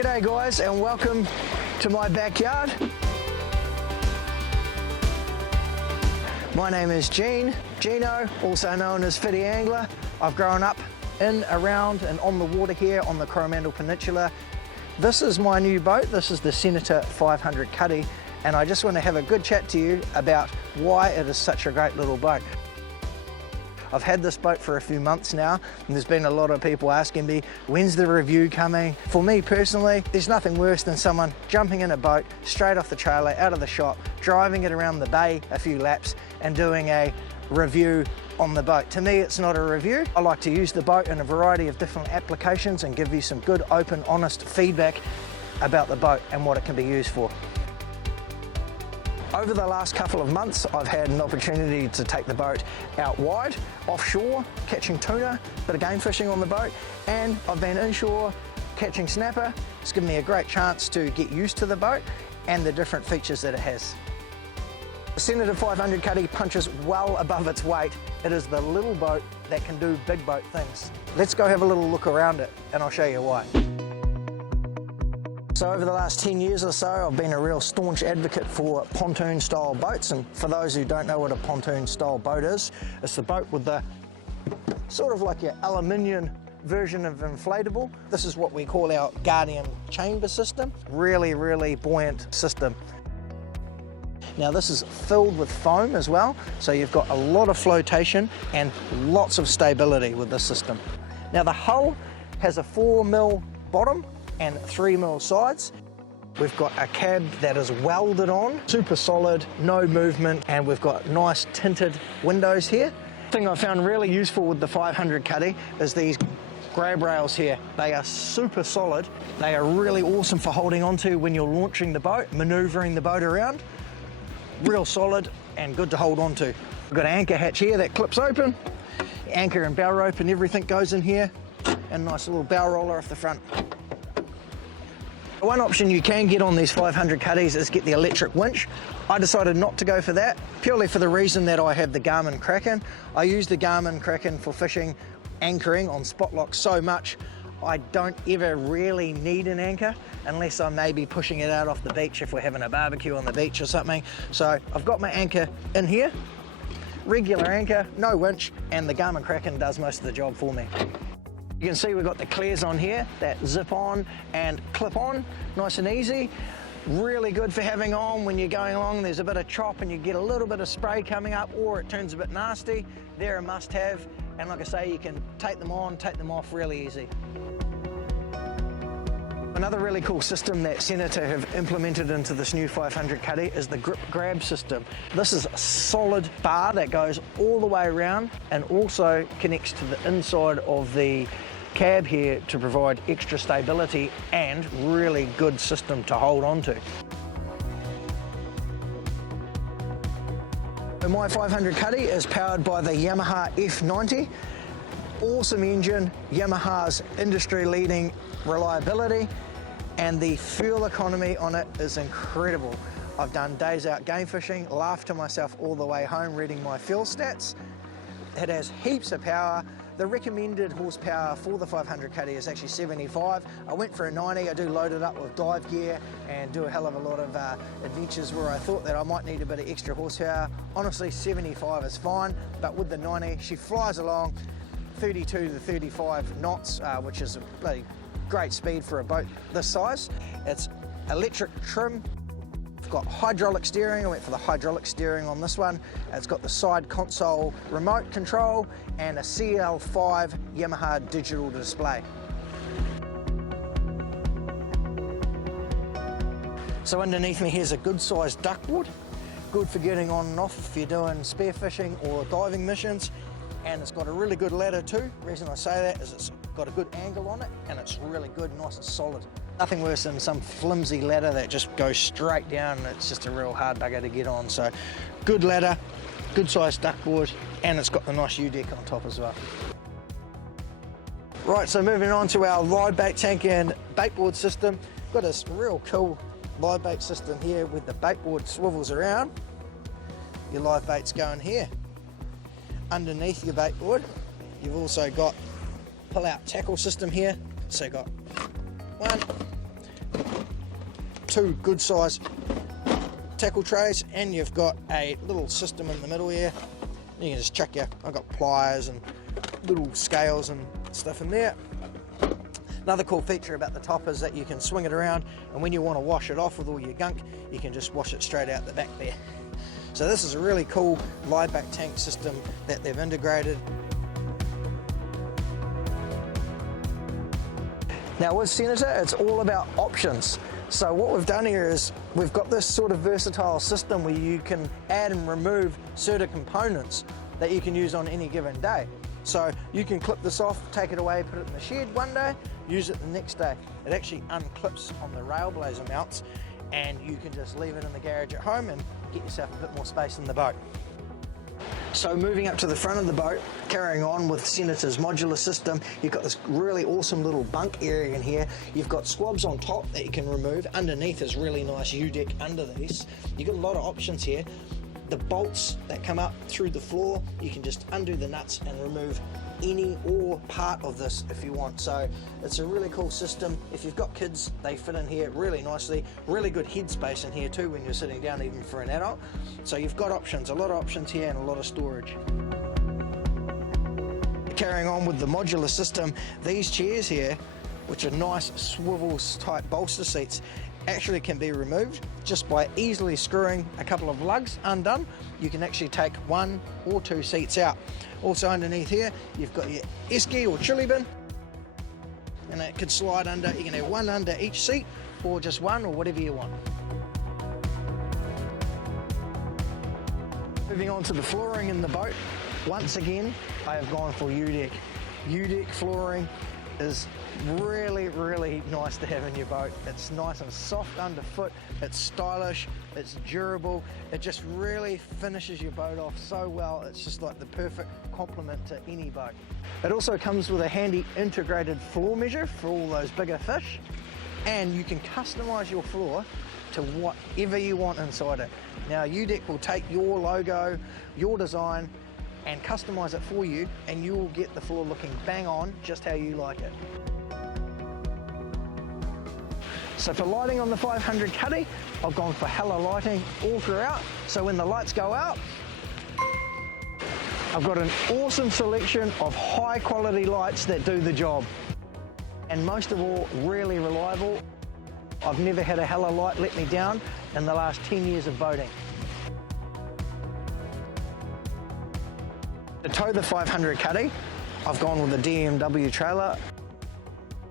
G'day guys, and welcome to my backyard. My name is Gino, also known as Whitiangler. I've grown up in, around and on the water here on the Coromandel Peninsula. This is my new boat. This is the Senator 500 Cuddy, and I just want to have a good chat to you about why it is such a great little boat. I've had this boat for a few months now, and there's been a lot of people asking me, when's the review coming? For me personally, there's nothing worse than someone jumping in a boat straight off the trailer, out of the shop, driving it around the bay a few laps and doing a review on the boat. To me, it's not a review. I like to use the boat in a variety of different applications and give you some good, open, honest feedback about the boat and what it can be used for. Over the last couple of months, I've had an opportunity to take the boat out wide, offshore, catching tuna, bit of game fishing on the boat, and I've been inshore catching snapper. It's given me a great chance to get used to the boat and the different features that it has. The Senator 500 Cuddy punches well above its weight. It is the little boat that can do big boat things. Let's go have a little look around it and I'll show you why. So over the last 10 years or so, I've been a real staunch advocate for pontoon style boats. And for those who don't know what a pontoon style boat is, it's the boat with the sort of like your aluminium version of inflatable. This is what we call our Guardian chamber system. Really, really buoyant system. Now this is filled with foam as well, so you've got a lot of flotation and lots of stability with this system. Now the hull has a 4mm bottom and 3mm sides. We've got a cab that is welded on, super solid, no movement, and we've got nice tinted windows here. The thing I found really useful with the 500 Cuddy is these grab rails here. They are super solid. They are really awesome for holding onto when you're launching the boat, maneuvering the boat around. Real solid and good to hold on to. We've got an anchor hatch here that clips open. Anchor and bow rope and everything goes in here. And a nice little bow roller off the front. One option you can get on these 500 Cuddies is get the electric winch. I decided not to go for that, purely for the reason that I have the Garmin Kraken. I use the Garmin Kraken for fishing, anchoring on spot locks so much, I don't ever really need an anchor unless I'm maybe pushing it out off the beach if we're having a barbecue on the beach or something. So I've got my anchor in here, regular anchor, no winch, and the Garmin Kraken does most of the job for me. You can see we've got the clears on here that zip on and clip on, nice and easy. Really good for having on when you're going along, there's a bit of chop and you get a little bit of spray coming up or it turns a bit nasty. They're a must have, and like I say, you can take them on, take them off really easy. Another really cool system that Senator have implemented into this new 500 Cuddy is the grip grab system. This is a solid bar that goes all the way around and also connects to the inside of the cab here to provide extra stability and really good system to hold on to. My 500 Cuddy is powered by the Yamaha F90. Awesome engine, Yamaha's industry-leading reliability, and the fuel economy on it is incredible. I've done days out game fishing, laughed to myself all the way home reading my fuel stats. It has heaps of power. The recommended horsepower for the 500 Cuddy is actually 75. I went for a 90. I do load it up with dive gear and do a hell of a lot of adventures where I thought that I might need a bit of extra horsepower. Honestly, 75 is fine, but with the 90, she flies along 32 to 35 knots, which is a bloody great speed for a boat this size. It's electric trim. It's got hydraulic steering. I went for the hydraulic steering on this one. It's got the side console remote control and a CL5 Yamaha digital display. So underneath me here's a good sized duckboard. Good for getting on and off if you're doing spearfishing or diving missions. And it's got a really good ladder too. The reason I say that is it's got a good angle on it and it's really good, nice and solid. Nothing worse than some flimsy ladder that just goes straight down and it's just a real hard bugger to get on. So good ladder, good sized duckboard, and it's got the nice U-deck on top as well. Right, so moving on to our live bait tank and baitboard system. Got this real cool live bait system here with the baitboard swivels around. Your live bait's going here. Underneath your baitboard, you've also got pull-out tackle system here. So you've got 1, two good size tackle trays, and you've got a little system in the middle here. You can just chuck I've got pliers and little scales and stuff in there. Another cool feature about the top is that you can swing it around, and when you want to wash it off with all your gunk, you can just wash it straight out the back there. So this is a really cool lie back tank system that they've integrated. Now with Senator, it's all about options. So what we've done here is we've got this sort of versatile system where you can add and remove certain components that you can use on any given day. So you can clip this off, take it away, put it in the shed one day, use it the next day. It actually unclips on the Railblazer mounts, and you can just leave it in the garage at home and get yourself a bit more space in the boat. So moving up to the front of the boat, carrying on with Senator's modular system, you've got this really awesome little bunk area in here. You've got squabs on top that you can remove. Underneath is really nice U-deck under these. You've got a lot of options here. The bolts that come up through the floor, you can just undo the nuts and remove any or part of this if you want. So it's a really cool system. If you've got kids, they fit in here really nicely. Really good head space in here too when you're sitting down, even for an adult. So you've got options, a lot of options here, and a lot of storage. Carrying on with the modular system, these chairs here, which are nice swivel type bolster seats, actually can be removed just by easily screwing a couple of lugs undone. You can actually take one or two seats out. Also underneath here, you've got your esky or chili bin, and it could slide under. You can have one under each seat, or just one, or whatever you want. Moving on to the flooring in the boat, once again, I have gone for U-deck. U-deck flooring is really nice to have in your boat. It's nice and soft underfoot, it's stylish, it's durable, it just really finishes your boat off so well. It's just like the perfect complement to any boat. It also comes with a handy integrated floor measure for all those bigger fish, and you can customize your floor to whatever you want inside it. Now U-deck will take your logo, your design, and customize it for you, and you will get the floor looking bang on just how you like it. So for lighting on the 500 Cuddy, I've gone for hella lighting all throughout. So when the lights go out, I've got an awesome selection of high quality lights that do the job. And most of all, really reliable. I've never had a hella light let me down in the last 10 years of boating. To tow the 500 Cuddy, I've gone with a DMW trailer.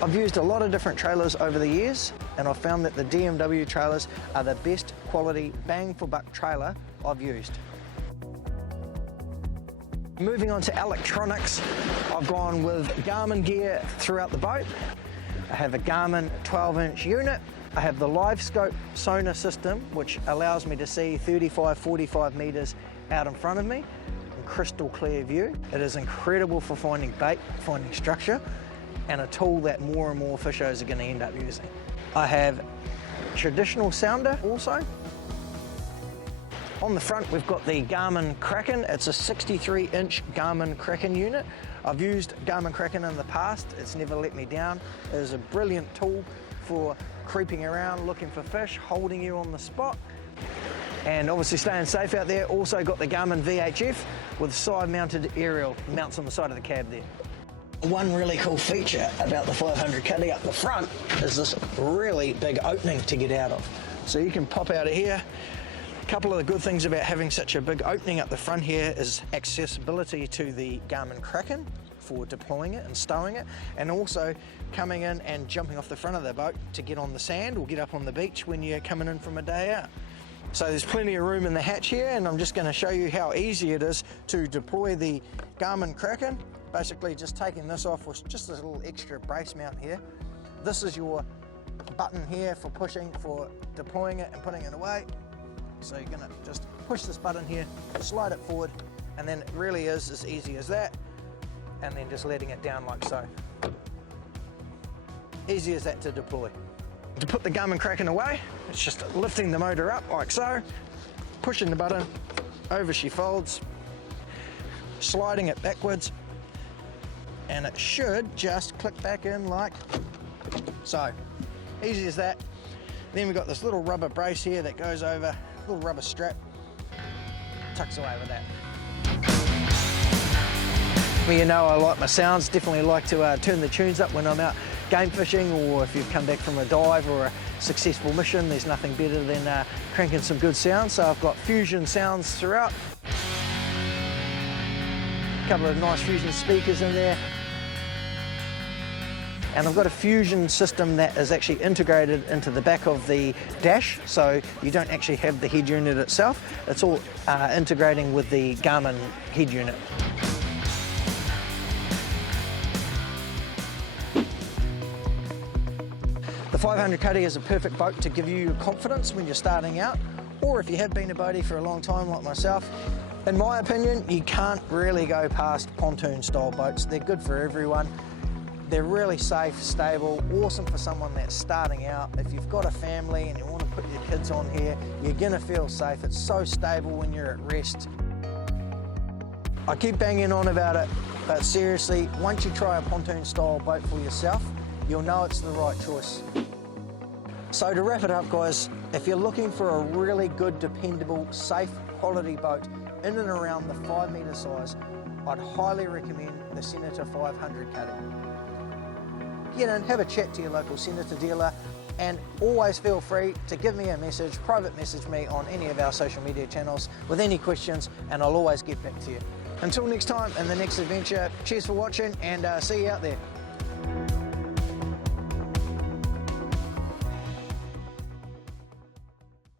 I've used a lot of different trailers over the years, and I've found that the DMW trailers are the best quality bang for buck trailer I've used. Moving on to electronics, I've gone with Garmin gear throughout the boat. I have a Garmin 12-inch unit. I have the live scope sonar system, which allows me to see 35-45 meters out in front of me. Crystal clear view. It is incredible for finding bait, finding structure, and a tool that more and more fishers are going to end up using. I have traditional sounder also. On the front we've got the Garmin Kraken. It's a 63-inch Garmin Kraken unit. I've used Garmin Kraken in the past. It's never let me down. It is a brilliant tool for creeping around, looking for fish, holding you on the spot, and obviously staying safe out there. Also got the Garmin VHF with side-mounted aerial mounts on the side of the cab there. One really cool feature about the 500 Cuddy up the front is this really big opening to get out of. So you can pop out of here. A couple of the good things about having such a big opening up the front here is accessibility to the Garmin Kraken for deploying it and stowing it, and also coming in and jumping off the front of the boat to get on the sand or get up on the beach when you're coming in from a day out. So there's plenty of room in the hatch here, and I'm just going to show you how easy it is to deploy the Garmin Kraken. Basically just taking this off with just this little extra brace mount here. This is your button here for pushing, for deploying it and putting it away. So you're going to just push this button here, slide it forward, and then it really is as easy as that, and then just letting it down like so. Easy as that to deploy. To put the Garmin Kraken away, it's just lifting the motor up like so, pushing the button, over she folds, sliding it backwards, and it should just click back in like so. Easy as that. Then we've got this little rubber brace here that goes over, little rubber strap, tucks away with that. Well, you know I like my sounds, definitely like to turn the tunes up when I'm out game fishing, or if you've come back from a dive or a successful mission, there's nothing better than cranking some good sounds. So I've got Fusion sounds throughout. A couple of nice Fusion speakers in there. And I've got a Fusion system that is actually integrated into the back of the dash, so you don't actually have the head unit itself. It's all integrating with the Garmin head unit. The 500 Cuddy is a perfect boat to give you confidence when you're starting out, or if you have been a boatie for a long time like myself. In my opinion, you can't really go past pontoon style boats. They're good for everyone. They're really safe, stable, awesome for someone that's starting out. If you've got a family and you want to put your kids on here, you're gonna feel safe. It's so stable when you're at rest. I keep banging on about it, but seriously, once you try a pontoon style boat for yourself, you'll know it's the right choice. So to wrap it up, guys, if you're looking for a really good, dependable, safe, quality boat in and around the 5 metre size, I'd highly recommend the Senator 500 Cuddy. Get in, have a chat to your local Senator dealer, and always feel free to give me a message, private message me on any of our social media channels with any questions, and I'll always get back to you. Until next time in the next adventure, cheers for watching, and see you out there.